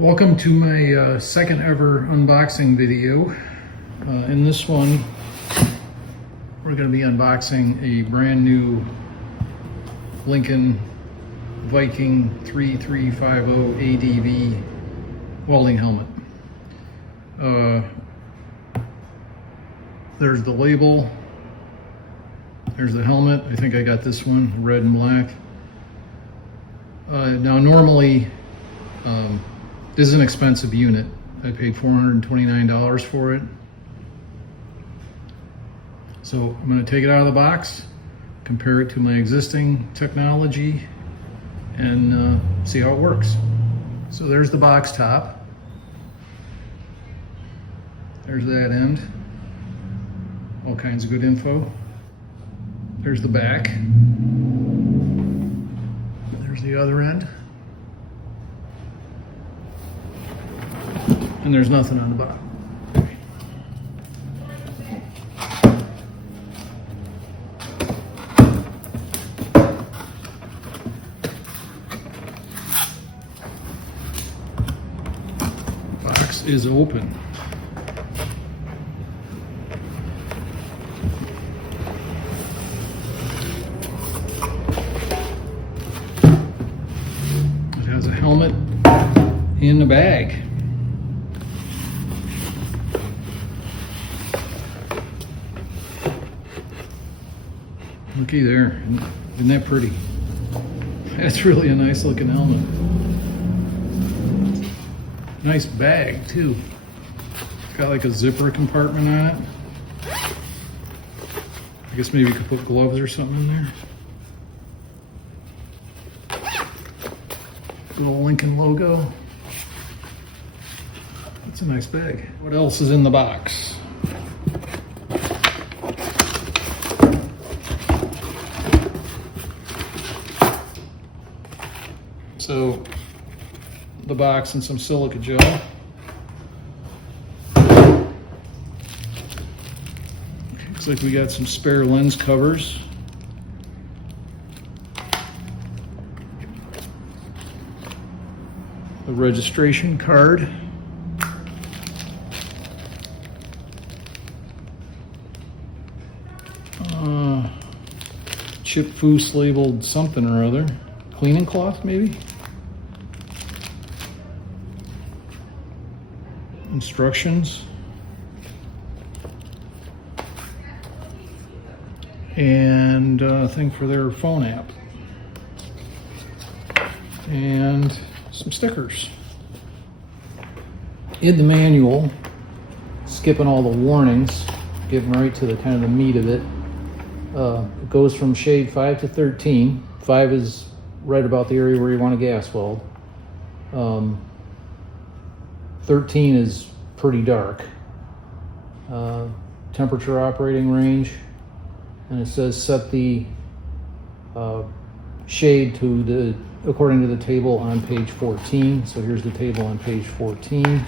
Welcome to my second ever unboxing video. In this one, we're going to be unboxing a brand new Lincoln Viking 3350 ADV welding helmet. There's the label, there's the helmet. I think I got this one, red and black. Now normally, this is an expensive unit. I paid $429 for it. So I'm going to take it out of the box, compare it to my existing technology, and see how it works. So there's the box top. There's that end. All kinds of good info. There's the back. There's the other end. And there's nothing on the bottom. Box is open. It has a helmet in the bag. Looky there, isn't that pretty? That's really a nice looking helmet. Nice bag too. It's got like a zipper compartment on it. I guess maybe you could put gloves or something in there. Little Lincoln logo. That's a nice bag. What else is in the box? So, the box and some silica gel. Looks like we got some spare lens covers. A registration card. Chip Foose labeled something or other. Cleaning cloth, maybe? Instructions. And a thing for their phone app. And some stickers. In the manual, skipping all the warnings, getting right to the kind of the meat of it. It goes from shade 5 to 13. 5 is right about the area where you want a gas weld. 13 is pretty dark. Temperature operating range, and it says set the shade to the according to the table on page 14. So here's the table on page 14.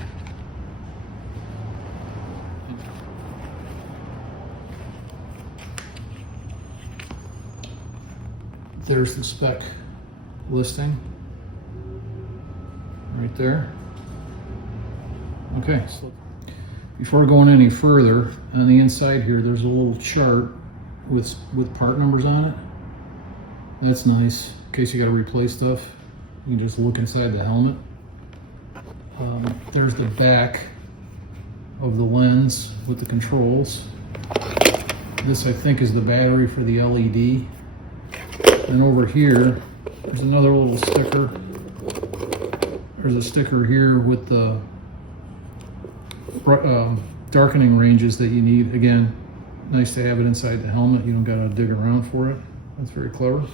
There's the spec listing right there. Okay, so before going any further, on the inside here there's a little chart with part numbers on it. That's nice in case you got to replace stuff. You can just look inside the helmet. There's the back of the lens with the controls. This I think is the battery for the LED. And over here there's another little sticker. There's a sticker here with the darkening ranges that you need. Again, nice to have it inside the helmet. You don't got to dig around for it. That's very clever.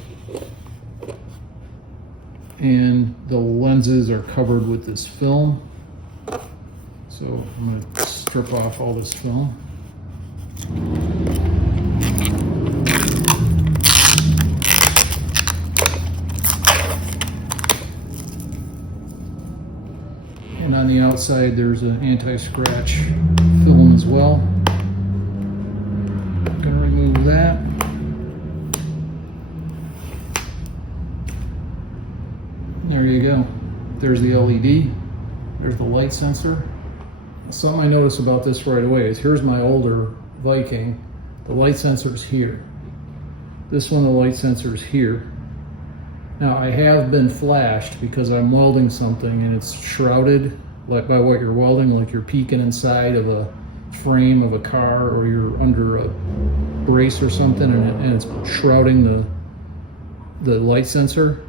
And the lenses are covered with this film. So I'm going to strip off all this film. And on the outside there's an anti-scratch film as well. I'm going to remove that. There you go. There's the LED. There's the light sensor. Something I noticed about this right away is here's my older Viking. The light sensor's here. This one, the light sensor's here. Now I have been flashed because I'm welding something and it's shrouded like by what you're welding, like you're peeking inside of a frame of a car or you're under a brace or something and it's shrouding the light sensor.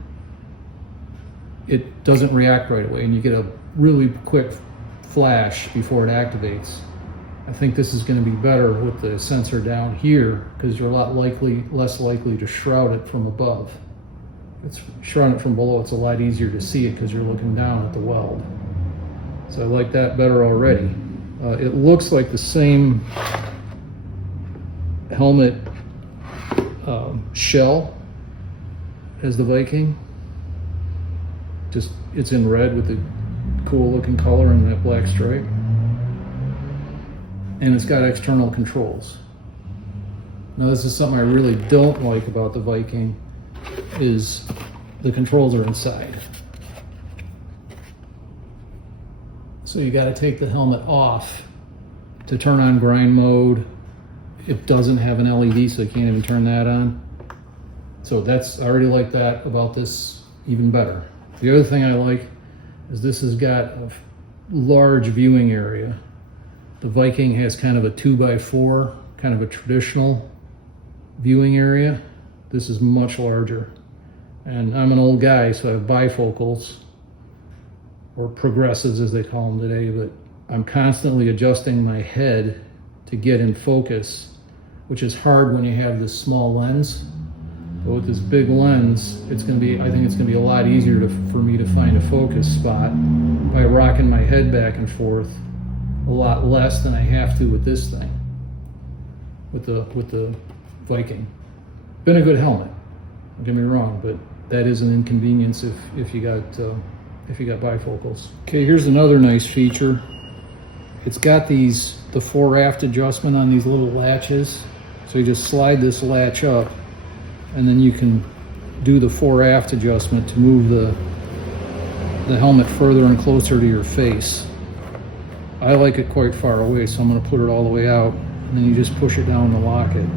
It doesn't react right away and you get a really quick flash before it activates. I think this is going to be better with the sensor down here because you're a lot less likely to shroud it from above. It's shrouding it from below, it's a lot easier to see it because you're looking down at the weld. So I like that better already. It looks like the same helmet shell as the Viking. Just it's in red with the cool looking color and that black stripe. And it's got external controls. Now this is something I really don't like about the Viking is the controls are inside. So you got to take the helmet off to turn on grind mode. It doesn't have an LED, so you can't even turn that on. So I already like that about this even better. The other thing I like is this has got a large viewing area. The Viking has kind of a 2x4, kind of a traditional viewing area. This is much larger. And I'm an old guy, so I have bifocals, or progressives as they call them today, but I'm constantly adjusting my head to get in focus, which is hard when you have this small lens. But with this big lens, I think it's going to be a lot easier for me to find a focus spot by rocking my head back and forth a lot less than I have to with this thing, with the Viking. Been a good helmet, don't get me wrong, but that is an inconvenience if you got bifocals. Okay, here's another nice feature. It's got the fore aft adjustment on these little latches. So you just slide this latch up and then you can do the fore aft adjustment to move the helmet further and closer to your face. I like it quite far away, so I'm going to put it all the way out and then you just push it down to lock it.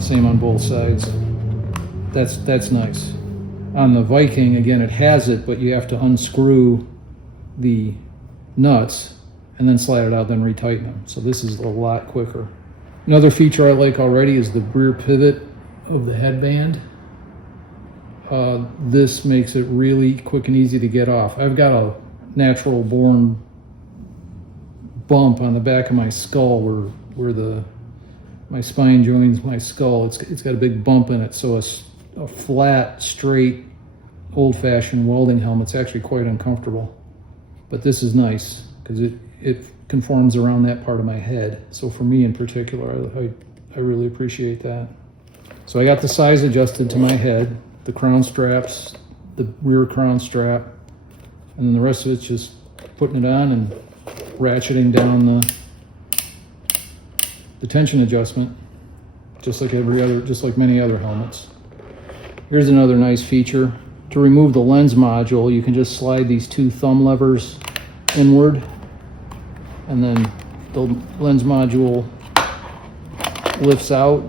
Same on both sides. That's nice. On the Viking, again, it has it, but you have to unscrew the nuts and then slide it out, then retighten them. So this is a lot quicker. Another feature I like already is the rear pivot of the headband. This makes it really quick and easy to get off. I've got a natural born bump on the back of my skull where my spine joins my skull. It's got a big bump in it, so a flat, straight, old-fashioned welding helmet's actually quite uncomfortable. But this is nice because it conforms around that part of my head. So for me in particular, I really appreciate that. So I got the size adjusted to my head, the crown straps, the rear crown strap, and then the rest of it's just putting it on and ratcheting down the tension adjustment, just like many other helmets. Here's another nice feature. To remove the lens module, you can just slide these two thumb levers inward, and then the lens module lifts out,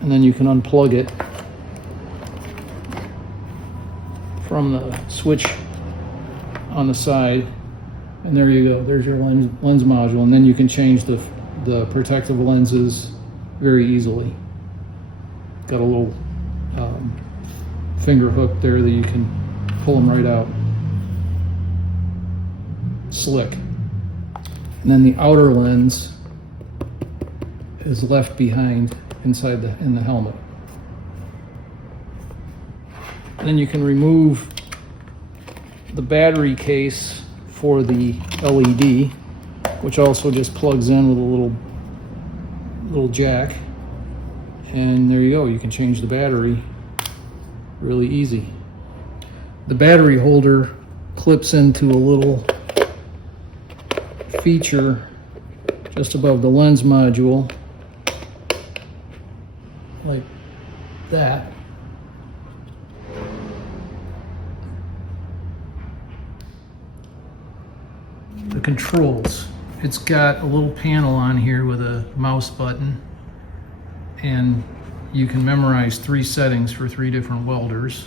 and then you can unplug it from the switch on the side, and there you go. There's your lens module, and then you can change the protective lenses very easily. Got a little finger hook there that you can pull them right out. Slick. And then the outer lens is left behind inside in the helmet. And then you can remove the battery case for the LED, which also just plugs in with a little jack. And there you go, you can change the battery really easy. The battery holder clips into a little feature just above the lens module, like that. the controls. It's got a little panel on here with a mouse button, and you can memorize 3 settings for 3 different welders.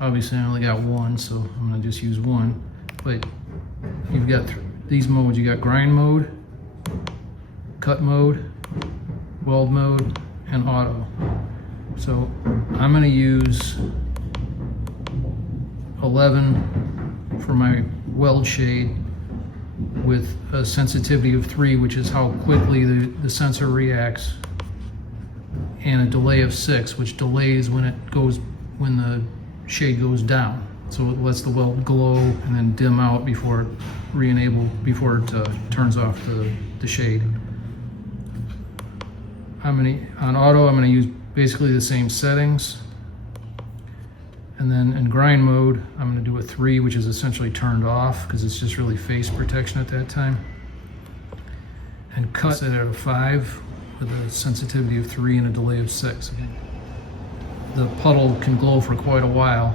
Obviously I only got one, so I'm gonna just use one. But you've got these modes. You got grind mode, cut mode, weld mode, and auto. So I'm gonna use 11 for my weld shade with a sensitivity of 3, which is how quickly the sensor reacts, and a delay of 6, which delays when the shade goes down. So it lets the weld glow and then dim out before it turns off the shade. On auto, I'm gonna use basically the same settings. And then in grind mode, I'm gonna do a 3, which is essentially turned off because it's just really face protection at that time. And cut set at a 5 with a sensitivity of 3 and a delay of 6. The puddle can glow for quite a while.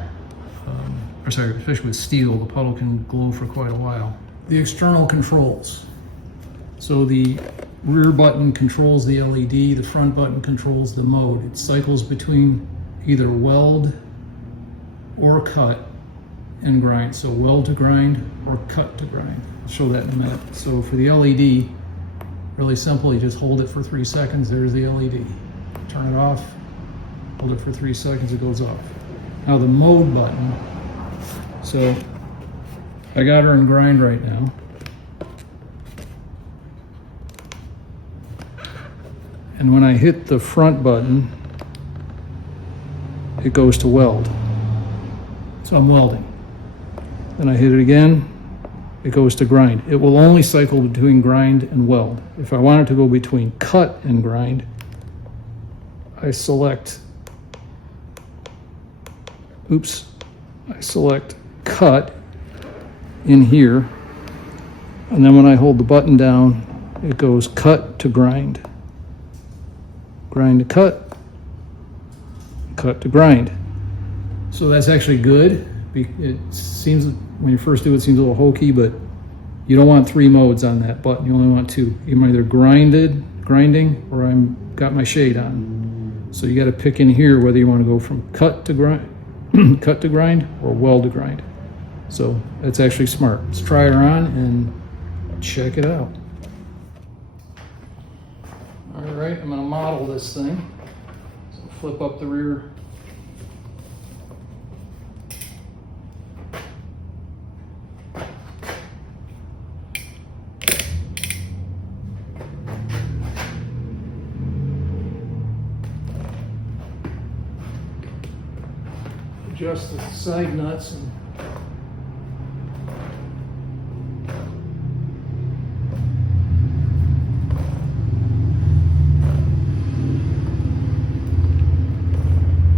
Especially with steel, the puddle can glow for quite a while. The external controls. So the rear button controls the LED, the front button controls the mode. It cycles between either weld or cut and grind. So weld to grind or cut to grind. I'll show that in a minute. So for the LED, really simple, you just hold it for 3 seconds, there's the LED. Turn it off, hold it for 3 seconds, it goes off. Now the mode button, so I got her in grind right now. And when I hit the front button, it goes to weld. So I'm welding. Then I hit it again, it goes to grind. It will only cycle between grind and weld. If I want it to go between cut and grind, I select cut in here, and then when I hold the button down, it goes cut to grind. Grind to cut, cut to grind. So that's actually good. It seems, when you first do it, seems a little hokey, but you don't want 3 modes on that button. You only want 2. I'm either grinding, or I'm got my shade on. So you got to pick in here whether you want to go from cut to grind, cut to grind, or weld to grind. So that's actually smart. Let's try her on and check it out. All right, I'm going to model this thing. So flip up the rear. Adjust the side nuts and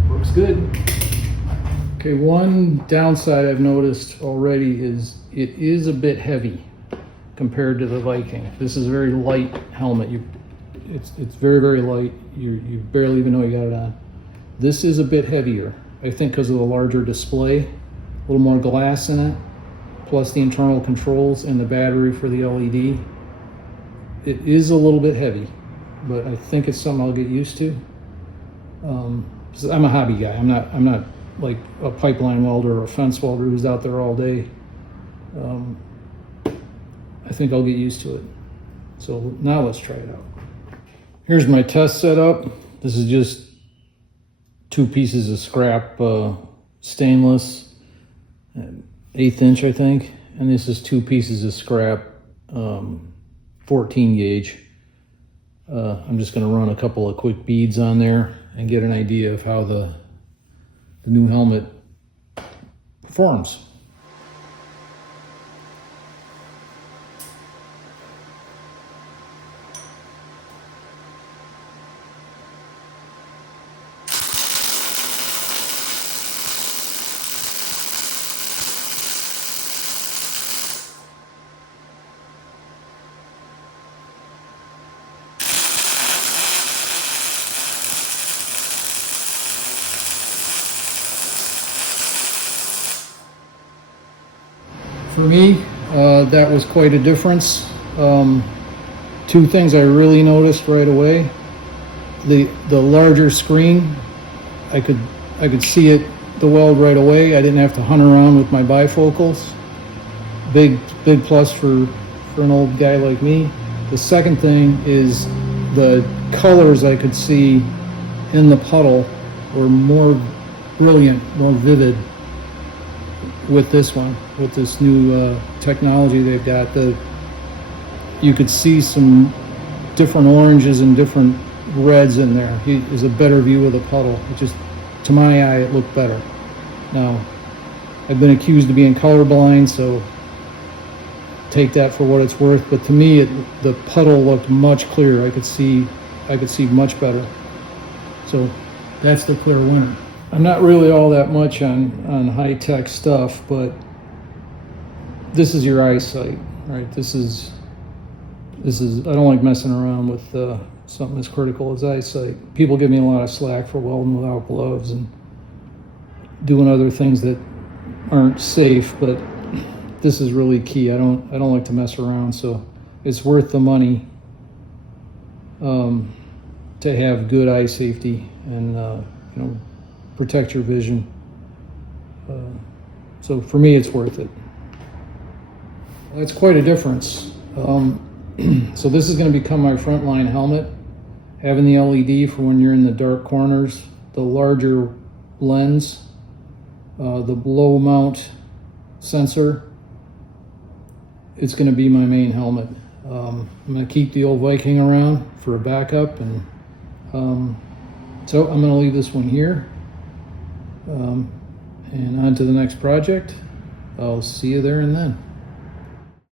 works good. Okay, one downside I've noticed already is it is a bit heavy compared to the Viking. This is a very light helmet. It's very, very light. You barely even know you got it on. This is a bit heavier. I think because of the larger display, a little more glass in it, plus the internal controls and the battery for the LED. It is a little bit heavy, but I think it's something I'll get used to. I'm a hobby guy. I'm not like a pipeline welder or a fence welder who's out there all day. I think I'll get used to it. So now let's try it out. Here's my test setup. This is just 2 pieces of scrap stainless, 1/8 inch I think, and this is 2 pieces of scrap 14 gauge. I'm just going to run a couple of quick beads on there and get an idea of how the new helmet performs. For me, that was quite a difference. Two things I really noticed right away. The larger screen, I could see it, the weld right away. I didn't have to hunt around with my bifocals. Big plus for an old guy like me. The second thing is the colors I could see in the puddle were more brilliant, more vivid with this one, with this new technology they've got. You could see some different oranges and different reds in there. There's a better view of the puddle. It just, to my eye, it looked better. Now, I've been accused of being colorblind, so take that for what it's worth. But to me, the puddle looked much clearer. I could see much better. So that's the clear winner. I'm not really all that much on high-tech stuff, but this is your eyesight, right? This is I don't like messing around with something as critical as eyesight. People give me a lot of slack for welding without gloves and doing other things that aren't safe, but this is really key. I don't like to mess around, so it's worth the money to have good eye safety and protect your vision. So for me, it's worth it. That's quite a difference. So this is going to become my frontline helmet. Having the LED for when you're in the dark corners, the larger lens, the low mount sensor, it's going to be my main helmet. I'm going to keep the old Viking around for a backup, and so I'm going to leave this one here, and on to the next project. I'll see you there and then.